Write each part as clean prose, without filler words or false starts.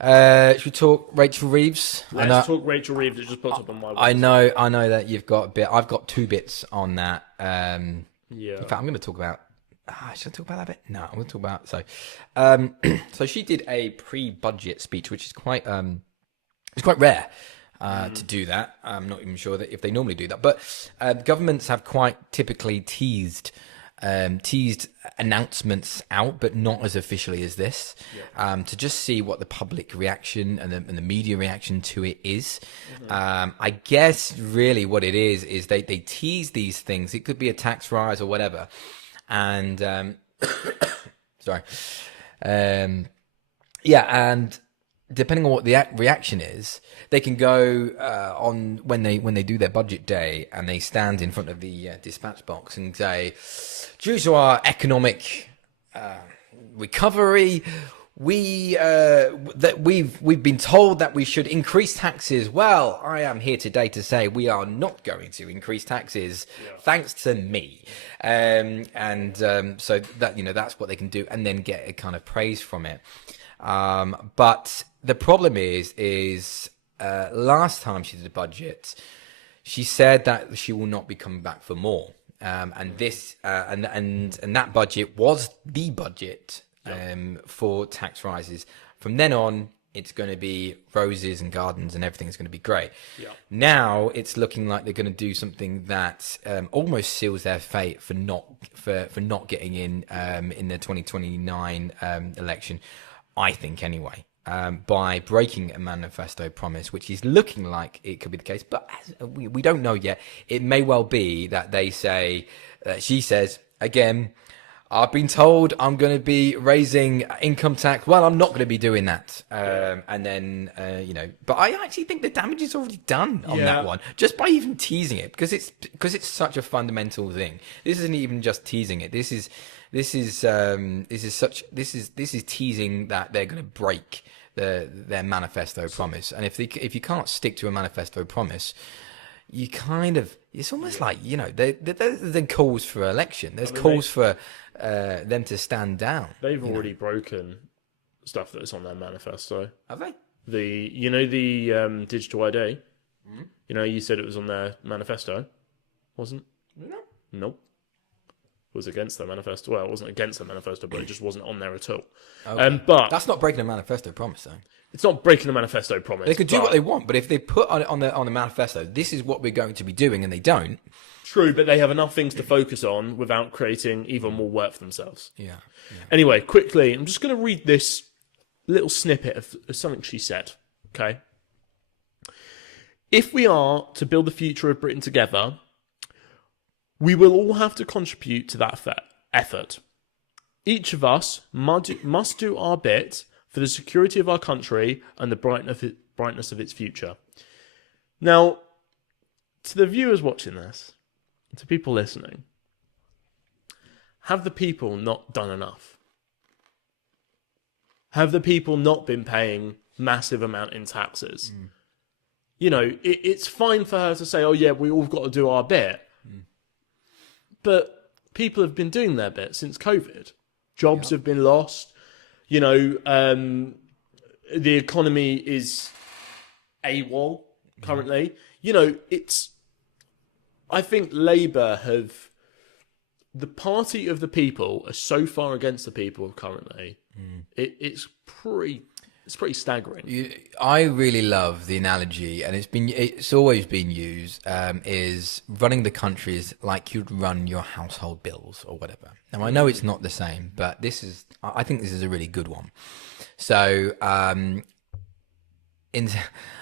Should we talk Rachel Reeves? Let's talk Rachael Reeves. It just popped up on my I know that you've got a bit. I've got two bits on that. Yeah. In fact, I'm going to talk about. Should I talk about that bit? No, I'm going to talk about. So she did a pre-budget speech, which is quite it's quite rare to do that. I'm not even sure that if they normally do that, but governments have quite typically teased announcements out, but not as officially as this, to just see what the public reaction and the media reaction to it is. I guess really what it is they tease these things. It could be a tax rise or whatever. And, sorry. And depending on what the reaction is, they can go on when they do their budget day and they stand in front of the dispatch box and say, due to our economic recovery, we've been told that we should increase taxes. Well, I am here today to say we are not going to increase taxes, thanks to me. So that that's what they can do, and then get a kind of praise from it. But the problem is last time she did a budget, she said that she will not be coming back for more. And that budget was the budget for tax rises. From then on, it's going to be roses and gardens and everything is going to be great. Now it's looking like they're going to do something that almost seals their fate for not getting in the 2029 election. I think anyway, by breaking a manifesto promise, which is looking like it could be the case, but we don't know yet. It may well be that they say, she says, again, I've been told I'm going to be raising income tax. Well, I'm not going to be doing that. And then, but I actually think the damage is already done on that one, just by even teasing it, because it's such a fundamental thing. This isn't even just teasing it. This is teasing that they're going to break their manifesto promise. And if you can't stick to a manifesto promise, you kind of, it's almost like, there's calls for election. There's calls for them to stand down. They've already broken stuff that's on their manifesto. Have they? The digital ID. Mm-hmm. You said it was on their manifesto, wasn't? No. Nope. It was against their manifesto. Well, it wasn't against their manifesto, but it just wasn't on there at all. Okay. But that's not breaking a manifesto promise, though. It's not breaking the manifesto promise. They could do what they want, but if they put on the manifesto, this is what we're going to be doing, and they don't. True, but they have enough things to focus on without creating even more work for themselves. Yeah. Anyway, quickly, I'm just going to read this little snippet of something she said. Okay. If we are to build the future of Britain together, we will all have to contribute to that effort. Each of us must do our bit for the security of our country and the brightness of its future. Now, to the viewers watching this, to people listening, have the people not done enough? Have the people not been paying massive amount in taxes? It's fine for her to say, oh yeah, we all got to do our bit. But people have been doing their bit since COVID. Jobs have been lost. The economy is AWOL currently. I think Labour the party of the people are so far against the people currently. It's pretty staggering. I really love the analogy, and it's always been used, is running the country is like you'd run your household bills or whatever. Now I know it's not the same, but I think this is a really good one. So,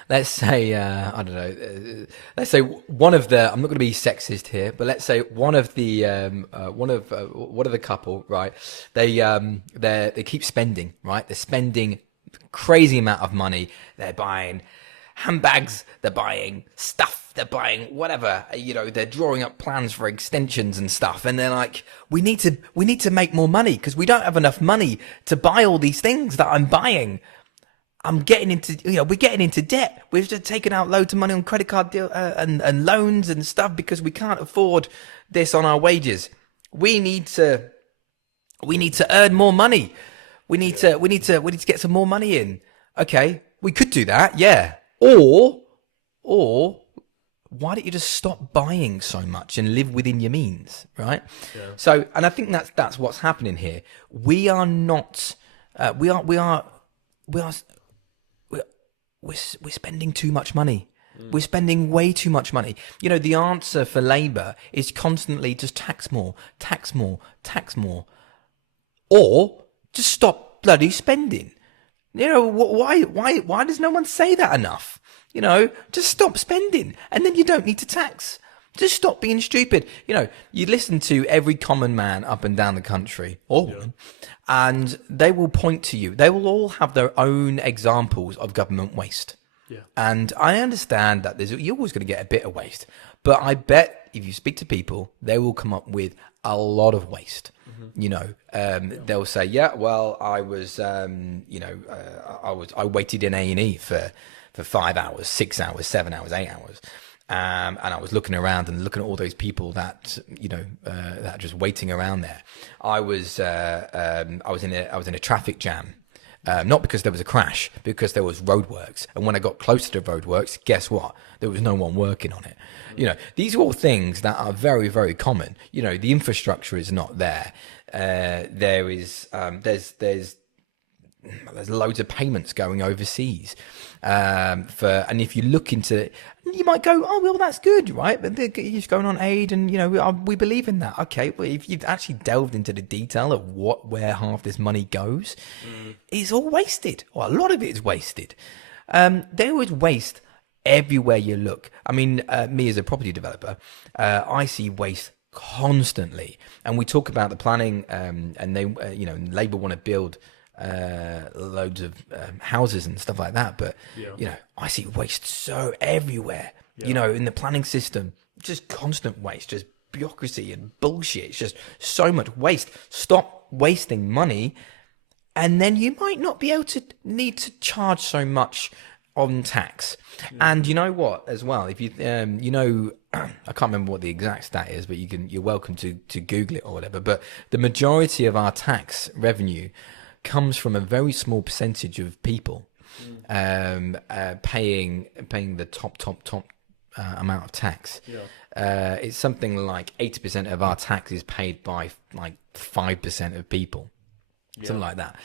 let's say, I don't know, let's say one of the, I'm not going to be sexist here, but let's say one of the couple, right? They keep spending, right? They're spending crazy amount of money. They're buying handbags, they're buying stuff, they're buying whatever, they're drawing up plans for extensions and stuff, and they're like, we need to make more money because we don't have enough money to buy all these things that I'm buying. We're getting into debt. We've just taken out loads of money on credit card deal and loans and stuff because we can't afford this on our wages. We need to earn more money. We need to get some more money in. Okay, we could do that, yeah. Or why don't you just stop buying so much and live within your means, right? Yeah. So, and I think that's what's happening here. We are not. We are. We are. We are. We're spending too much money. We're spending way too much money. You know, the answer for Labour is constantly just tax more, tax more, tax more, or just stop bloody spending. You know, why does no one say that enough? You know, just stop spending, and then you don't need to tax. Just stop being stupid. You know, you listen to every common man up and down the country, or woman, and they will point to you. They will all have their own examples of government waste. Yeah. And I understand that you're always going to get a bit of waste, but I bet if you speak to people, they will come up with a lot of waste. You know, they'll say, "Yeah, well, I was, I waited in A&E for 5 hours, 6 hours, 7 hours, 8 hours." And I was looking around and looking at all those people that that are just waiting around there. I was in a traffic jam, not because there was a crash, because there was roadworks. And when I got closer to roadworks, guess what? There was no one working on it. You know, these are all things that are very, very common. You know, the infrastructure is not there. There's loads of payments going overseas and if you look into it, you might go, oh well, that's good, right? But they're just going on aid, and you know, we believe in that. Okay, well, if you've actually delved into the detail of where half this money goes, it's all wasted, or a lot of it is wasted. There was waste everywhere you look. I mean, me as a property developer, I see waste constantly, and we talk about the planning, and they, Labour want to build loads of houses and stuff like that, but you know, I see waste so everywhere. You know, in the planning system, just constant waste, just bureaucracy and bullshit. It's just so much waste. Stop wasting money, and then you might not be able to need to charge so much on tax. And you know what, as well, if you I can't remember what the exact stat is, but you're welcome to Google it or whatever. But the majority of our tax revenue comes from a very small percentage of people paying the top amount of tax. It's something like 80% of our tax is paid by like 5% of people, something like that.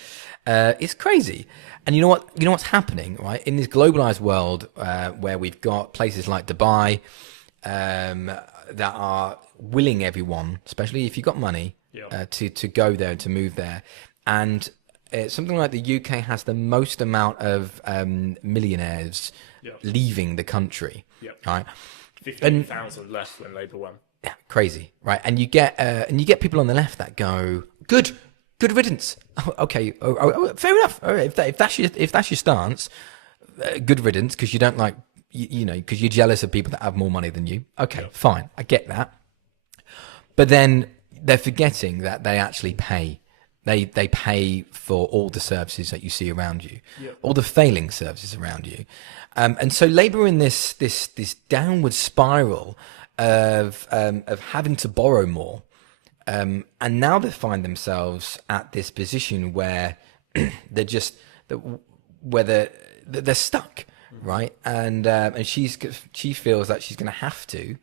It's crazy. And you know what's happening, right? In this globalized world, where we've got places like Dubai that are willing everyone, especially if you've got money, to go there and to move there. And something like the UK has the most amount of millionaires leaving the country, right? 15,000 less than Labour won. Yeah, crazy, right? And you get people on the left that go, good riddance. Oh, okay, fair enough. All right, if that's your stance, good riddance, because you don't like because you're jealous of people that have more money than you. Okay, fine, I get that. But then they're forgetting that they actually pay. They pay for all the services that you see around you, all the failing services around you, and so Labour in this downward spiral of having to borrow more, and now they find themselves at this position where they're stuck, right? And she feels that she's going to have to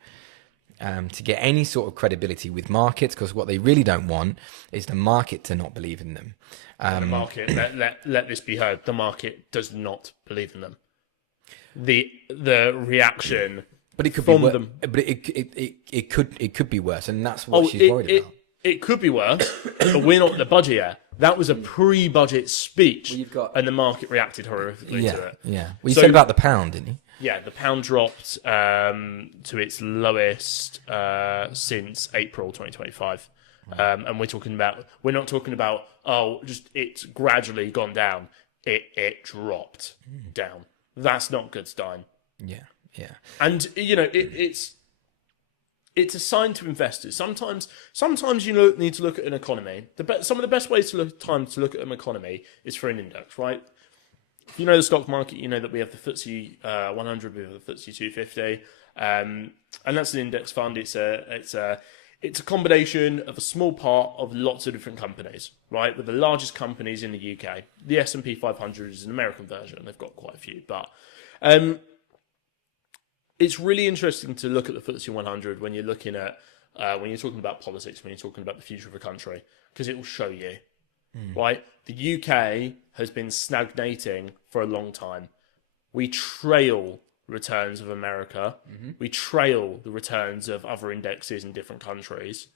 get any sort of credibility with markets, because what they really don't want is the market to not believe in them. The market, let this be heard, the market does not believe in them. The reaction, but it could from be them, but it could be worse, and that's what she's worried about. It could be worse, but we're not in the budget yet. That was a pre-budget speech, and the market reacted horrifically to it. Yeah, well, you said about the pound, didn't you? Yeah, the pound dropped to its lowest since April 2025, and we're not talking about just it's gradually gone down. It dropped down. That's not good, Stein. Yeah. And it's a sign to investors. Sometimes you need to look at an economy. Some of the best ways to look at an economy is for an index, right? If you know the stock market, you know that we have the FTSE 100, we have the FTSE 250, and that's an index fund. It's it's a combination of a small part of lots of different companies, right? With the largest companies in the UK. The S&P 500 is an American version. They've got quite a few. But it's really interesting to look at the FTSE 100 when you're looking at, when you're talking about politics, when you're talking about the future of a country, because it will show you, right? The UK has been stagnating for a long time. We trail returns of America. We trail the returns of other indexes in different countries.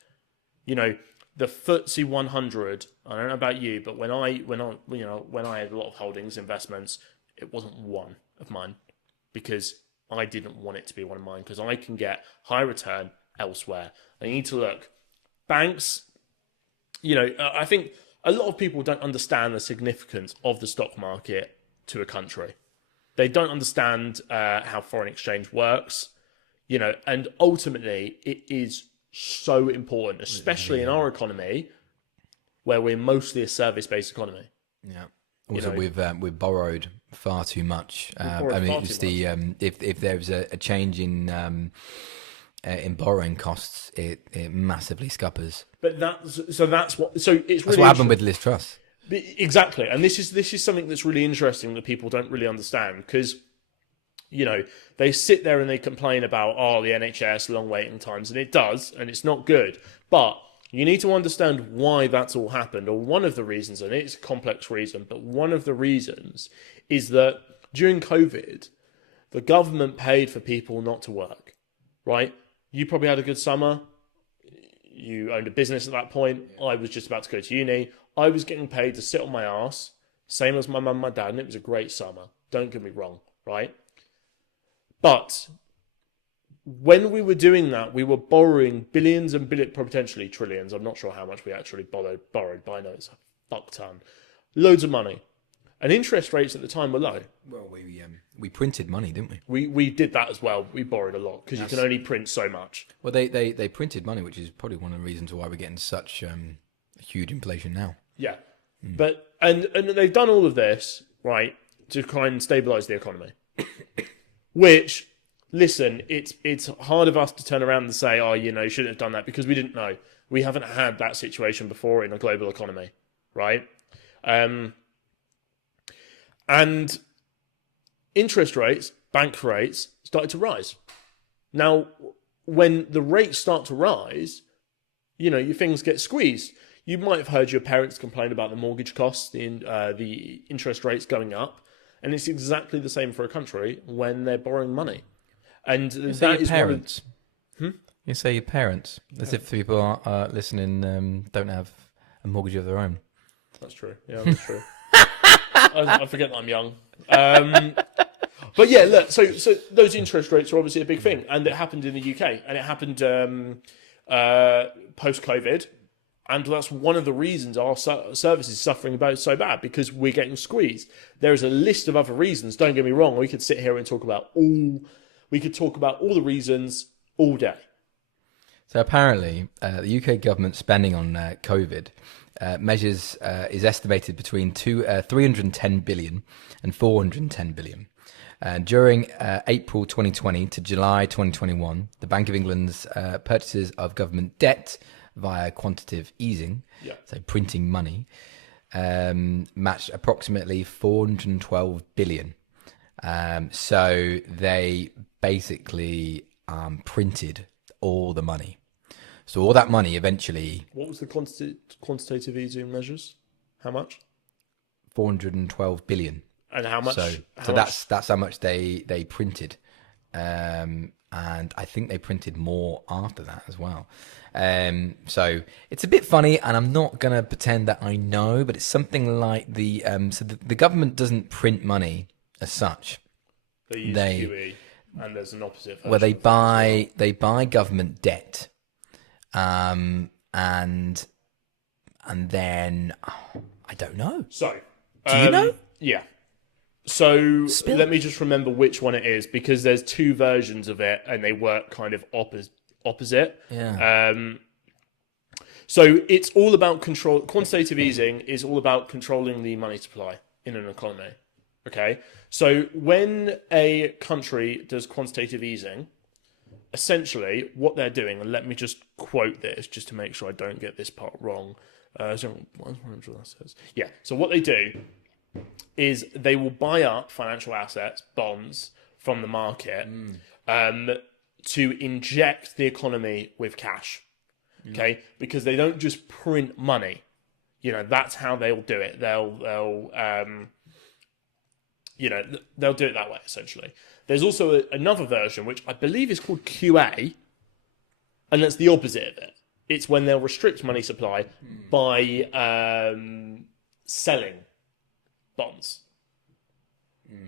You know, the FTSE 100. I don't know about you, but when I had a lot of holdings, investments, it wasn't one of mine because I didn't want it to be one of mine because I can get high return elsewhere. I need to look. Banks, I think a lot of people don't understand the significance of the stock market to a country. They don't understand how foreign exchange works, and ultimately it is so important, especially in our economy, where we're mostly a service-based economy. Yeah. Also, we've borrowed far too much. If there's a change in borrowing costs, it massively scuppers. But that's what happened with Liz Truss. Exactly, and this is something that's really interesting that people don't really understand because, they sit there and they complain about the NHS, long waiting times, and it does, and it's not good. But you need to understand why that's all happened, or one of the reasons, and it's a complex reason, but one of the reasons is that during COVID, the government paid for people not to work, right? You probably had a good summer. You owned a business at that point. I was just about to go to uni. I was getting paid to sit on my ass, same as my mum and my dad, and it was a great summer. Don't get me wrong, right? But when we were doing that, we were borrowing billions and potentially trillions. I'm not sure how much we actually borrowed, but I know it's a fuck ton. Loads of money. And interest rates at the time were low. Well, we printed money, didn't we? We did that as well. We borrowed a lot because you can only print so much. Well, they printed money, which is probably one of the reasons why we're getting such huge inflation now. Yeah. But and they've done all of this, right, to try and stabilise the economy. Which, listen, it's hard of us to turn around and say, shouldn't have done that, because we didn't know. We haven't had that situation before in a global economy, right? And interest rates, bank rates, started to rise. Now, when the rates start to rise, your things get squeezed. You might have heard your parents complain about the mortgage costs, the interest rates going up. And it's exactly the same for a country when they're borrowing money. And that is parents. You say your parents, as if people are listening don't have a mortgage of their own. That's true. Yeah, that's true. I forget that I'm young. But yeah, look. So those interest rates are obviously a big thing, and it happened in the UK, and it happened post-COVID. And that's one of the reasons our service is suffering so bad, because we're getting squeezed. There is a list of other reasons. Don't get me wrong. We could sit here and talk about all the reasons all day. So apparently, the UK government spending on COVID measures is estimated between 310 billion and 410 billion. During April 2020 to July 2021, the Bank of England's purchases of government debt via quantitative easing, so printing money, matched approximately 412 billion. So they basically printed all the money. So all that money eventually... What was the quantitative easing measures? How much? 412 billion. And how much? So that's how much they printed. And I think they printed more after that as well. So it's a bit funny, and I'm not going to pretend that I know, but it's something like the government doesn't print money as such. They use QE, and there's an opposite version. Well, they buy government debt, and then I don't know. So, do you know? Yeah. So let me just remember which one it is, because there's two versions of it and they work kind of opposite. Yeah. So it's all about control. Quantitative easing is all about controlling the money supply in an economy. Okay. So when a country does quantitative easing, essentially what they're doing, and let me just quote this just to make sure I don't get this part wrong. Yeah, so what they do is they will buy up financial assets, bonds from the market, to inject the economy with cash. Okay, because they don't just print money. You know, that's how they'll do it. They'll do it that way, essentially. There's also another version, which I believe is called QA, and that's the opposite of it. It's when they'll restrict money supply by selling bonds.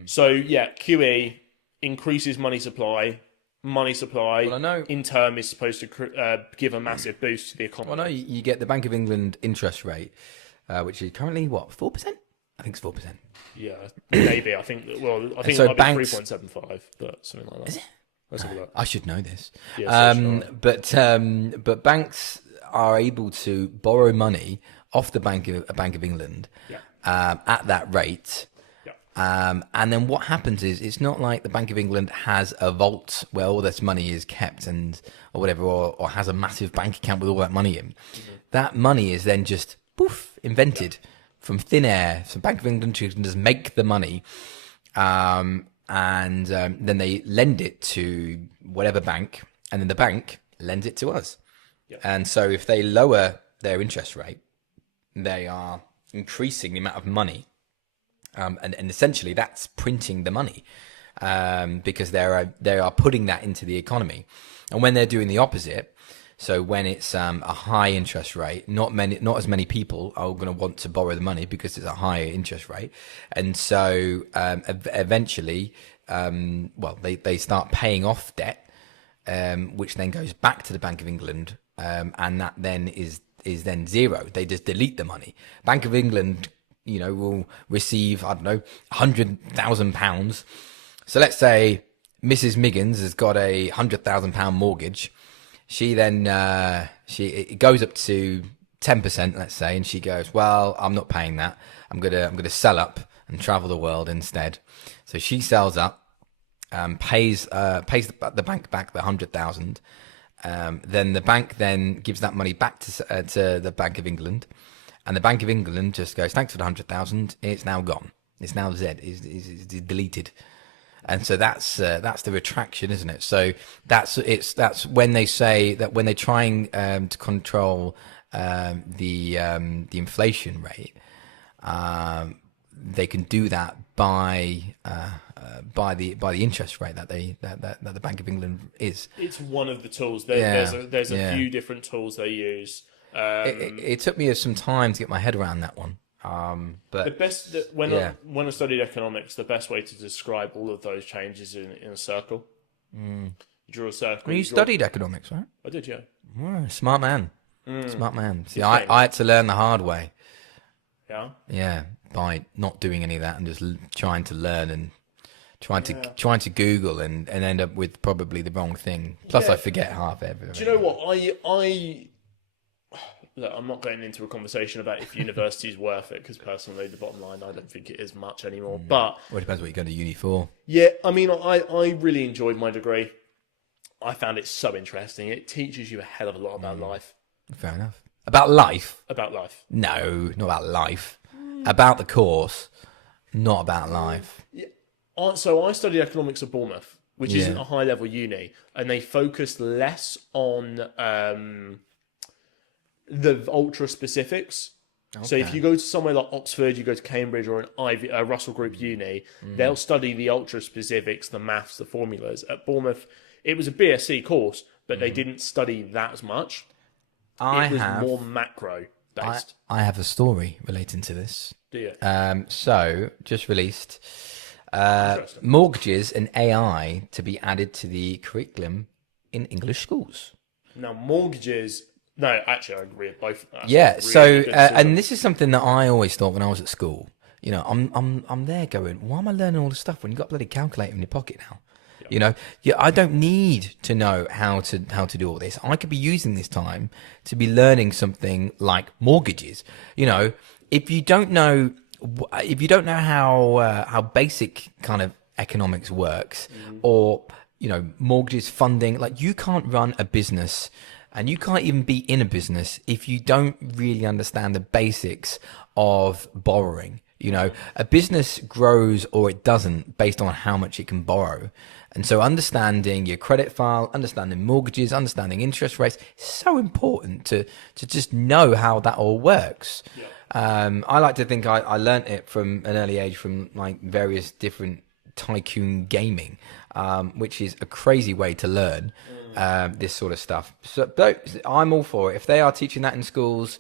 So, yeah, QE increases money supply. Money supply, Well, I know- in turn, is supposed to give a massive boost to the economy. Well, no, you get the Bank of England interest rate, which is currently, what, 4%? I think it's 4%. Yeah, maybe. I think so it might banks- be 3.75, but something like that. Is it? Let's have a look. I should know this. Yeah, so But banks are able to borrow money off the Bank of England at that rate. And then what happens is it's not like the Bank of England has a vault where all this money is kept or whatever, or has a massive bank account with all that money in. That money is then just invented from thin air. So Bank of England can just make the money, and then they lend it to whatever bank, and then the bank lends it to us. And so if they lower their interest rate, they are increasing the amount of money. And essentially that's printing the money, because they are putting that into the economy. And when they're doing the opposite, so when it's a high interest rate, not as many people are going to want to borrow the money because it's a higher interest rate, and so eventually, they start paying off debt, which then goes back to the Bank of England, and that then is then zero. They just delete the money. Bank of England, will receive, I don't know, £100,000. So let's say Mrs. Miggins has got a £100,000 mortgage. She then, it goes up to 10%, let's say, and she goes, well, I'm not paying that. I'm gonna sell up and travel the world instead. So she sells up, pays the bank back the 100,000. Then the bank then gives that money back to the Bank of England. And the Bank of England just goes, thanks for the 100,000. It's now gone. It's now Z. It's deleted. And so that's the retraction, isn't it? So that's when they say that when they're trying to control the inflation rate, they can do that by the interest rate that the Bank of England is. It's one of the tools. There's a few different tools they use. It took me some time to get my head around that one. But when I studied economics, the best way to describe all of those changes in a circle. You draw a circle. Well, you studied economics, right? I did, yeah. Oh, smart man. Smart man. See, I had to learn the hard way. Yeah. Yeah, by not doing any of that and just trying to learn and trying to Google and end up with probably the wrong thing. Plus, I forget half everything. Do you know what Look, I'm not going into a conversation about if university is worth it, because personally, the bottom line, I don't think it is much anymore. But it depends what you're going to uni for. Yeah, I mean, I really enjoyed my degree. I found it so interesting. It teaches you a hell of a lot about life. Fair enough. About life? About life. No, not about life. About the course, not about life. Yeah. So I studied economics at Bournemouth, which isn't a high-level uni, and they focused less on the ultra specifics. Okay. So if you go to somewhere like Oxford, you go to Cambridge or a Russell Group uni, they'll study the ultra specifics, the maths, the formulas. At Bournemouth, it was a BSc course, but they didn't study that as much. It was more macro based. I have a story relating to this. Do you? So just released mortgages and AI to be added to the curriculum in English schools. Now mortgages. No, actually, I agree with both. Yeah. So, and this is something that I always thought when I was at school. I'm there going, why am I learning all this stuff when you've got a bloody calculator in your pocket now? Yeah. I don't need to know how to do all this. I could be using this time to be learning something like mortgages. If you don't know how basic kind of economics works, or mortgages, funding. Like, you can't run a business, and you can't even be in a business if you don't really understand the basics of borrowing. A business grows or it doesn't based on how much it can borrow. And so understanding your credit file, understanding mortgages, understanding interest rates is so important to just know how that all works. I like to think I learnt it from an early age from like various different tycoon gaming, which is a crazy way to learn this sort of stuff. So I'm all for it. If they are teaching that in schools,